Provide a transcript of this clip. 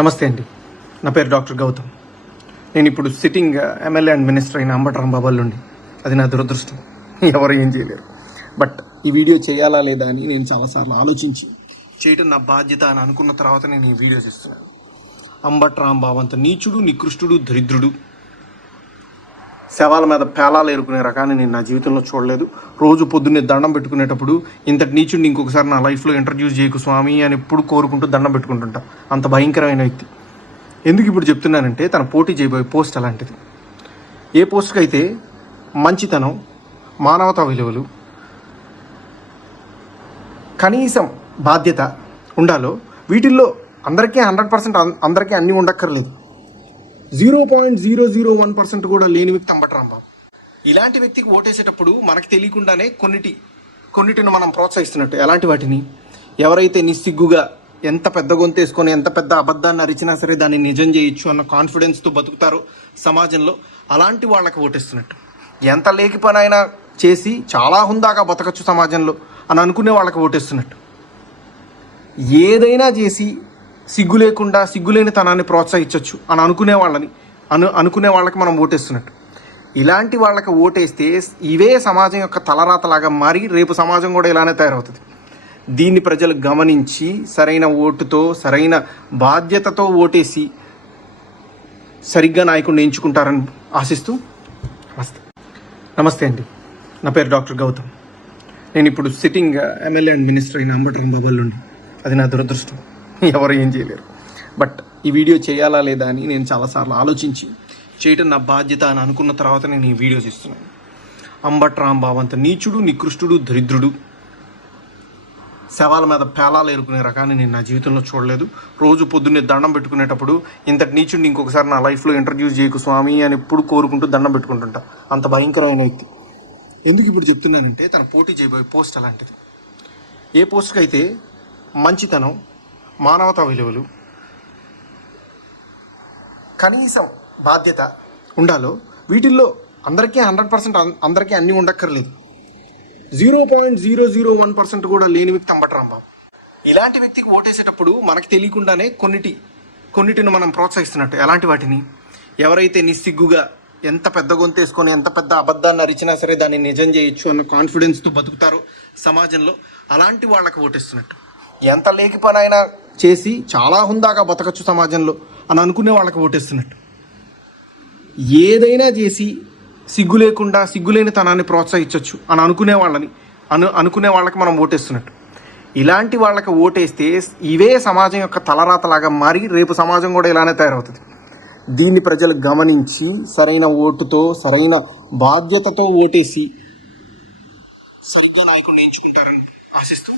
నమస్తే అండి. నా పేరు డాక్టర్ గౌతమ్. నేను ఇప్పుడు సిట్టింగ్ ఎమ్మెల్యే అండ్ మినిస్టర్ అయిన అంబటి రాంబాబు నుండి. అది నా దురదృష్టం, ఎవరు ఏం చేయలేరు. బట్ ఈ వీడియో చేయాలా లేదా అని నేను చాలాసార్లు ఆలోచించి చేయటం నా బాధ్యత అని అనుకున్న తర్వాత నేను ఈ వీడియో చేస్తున్నాను. అంబటి రాంబాబు అంత నీచుడు, నికృష్టుడు, దరిద్రుడు, శవాల మీద పేలాలు ఏరుకునే రకాన్ని నేను నా జీవితంలో చూడలేదు. రోజు పొద్దున్నే దండం పెట్టుకునేటప్పుడు ఇంతటి నీచుడిని ఇంకొకసారి నా లైఫ్లో ఇంట్రడ్యూస్ చేయకు స్వామి అని ఎప్పుడు కోరుకుంటూ దండం పెట్టుకుంటుంటా. అంత భయంకరమైన వ్యక్తి. ఎందుకు ఇప్పుడు చెప్తున్నానంటే తన పోటీ చేయబోయే పోస్ట్ అలాంటిది. ఏ పోస్ట్కి అయితే మంచితనం, మానవతా విలువలు, కనీసం బాధ్యత ఉండాలో వీటిల్లో అందరికీ 100% అందరికీ అన్నీ ఉండక్కర్లేదు. 0.001% కూడా లేని వ్యక్తి అంబటి రాంబాబు. ఇలాంటి వ్యక్తికి ఓటేసేటప్పుడు మనకు తెలియకుండానే కొన్నిటిని మనం ప్రోత్సహిస్తున్నట్టు. ఎలాంటి వాటిని? ఎవరైతే నిస్సిగ్గుగా ఎంత పెద్ద గొంతేసుకొని ఎంత పెద్ద అబద్ధాన్ని అరిచినా సరే దాన్ని నిజం చేయొచ్చు అన్న కాన్ఫిడెన్స్తో బతుకుతారో సమాజంలో, అలాంటి వాళ్ళకి ఓటేస్తున్నట్టు. ఎంత లేకి పని అయినా చేసి చాలా హుందాగా బతకచ్చు సమాజంలో అని అనుకునే వాళ్ళకి ఓటేస్తున్నట్టు. ఏదైనా చేసి సిగ్గు లేకుండా సిగ్గులేని తనాన్ని ప్రోత్సహించవచ్చు అని అనుకునే వాళ్ళకి మనం ఓటేస్తున్నట్టు. ఇలాంటి వాళ్ళకి ఓటేస్తే ఇవే సమాజం యొక్క తలరాతలాగా మారి రేపు సమాజం కూడా ఇలానే తయారవుతుంది. దీన్ని ప్రజలు గమనించి సరైన ఓటుతో, సరైన బాధ్యతతో ఓటేసి సరిగ్గా నాయకుడిని ఎంచుకుంటారని ఆశిస్తూ నమస్తే అండి. నా పేరు డాక్టర్ గౌతమ్. నేను ఇప్పుడు సిట్టింగ్ ఎమ్మెల్యే అండ్ మినిస్టర్ అయిన అంబటి రాంబాబు నుండి. అది నా దురదృష్టం, ఎవరు ఏం చేయలేరు. బట్ ఈ వీడియో చేయాలా లేదా అని నేను చాలాసార్లు ఆలోచించి చేయటం నా బాధ్యత అని అనుకున్న తర్వాత నేను ఈ వీడియో చేస్తున్నాను. అంబటి రాంబాబు అంత నీచుడు, నికృష్టుడు, దరిద్రుడు, శవాల మీద పేలాలు ఏరుకునే రకాన్ని నేను నా జీవితంలో చూడలేదు. రోజు పొద్దున్నే దండం పెట్టుకునేటప్పుడు ఇంతటి నీచుడిని ఇంకొకసారి నా లైఫ్లో ఇంట్రడ్యూస్ చేయకు స్వామి అని ఎప్పుడు కోరుకుంటూ దండం పెట్టుకుంటుంటా. అంత భయంకరమైన వ్యక్తి. ఎందుకు ఇప్పుడు చెప్తున్నానంటే తన పోటీ చేయబోయే పోస్ట్ అలాంటిది. ఏ పోస్ట్కి అయితే మంచితనం, మానవతా విలువలు, కనీసం బాధ్యత ఉండాలో వీటిల్లో అందరికీ 100% అందరికీ అన్నీ ఉండక్కర్లేదు. 0.001% కూడా లేని వ్యక్తి అంబటి రాంబాబు. ఇలాంటి వ్యక్తికి ఓటేసేటప్పుడు మనకు తెలియకుండానే కొన్నిటిని మనం ప్రోత్సహిస్తున్నట్టు. ఎలాంటి వాటిని? ఎవరైతే నిస్సిగ్గుగా ఎంత పెద్ద గొంతేసుకొని ఎంత పెద్ద అబద్ధాన్ని అరిచినా సరే దాన్ని నిజం చేయొచ్చు అన్న కాన్ఫిడెన్స్తో బతుకుతారో సమాజంలో, అలాంటి వాళ్ళకి ఓటేస్తున్నట్టు. ఎంత లేకి పని అయినా చేసి చాలా హుందాగా బతకచ్చు సమాజంలో అని అనుకునే వాళ్ళకి ఓటేస్తున్నట్టు. ఏదైనా చేసి సిగ్గు లేకుండా సిగ్గులేని తనాన్ని ప్రోత్సహించవచ్చు అని అనుకునే వాళ్ళకి మనం ఓటేస్తున్నట్టు. ఇలాంటి వాళ్ళకి ఓటేస్తే ఇవే సమాజం యొక్క తలరాతలాగా మారి రేపు సమాజం కూడా ఇలానే తయారవుతుంది. దీన్ని ప్రజలు గమనించి సరైన ఓటుతో, సరైన బాధ్యతతో ఓటేసి సరిగ్గా నాయకుడిని ఎంచుకుంటారని ఆశిస్తూ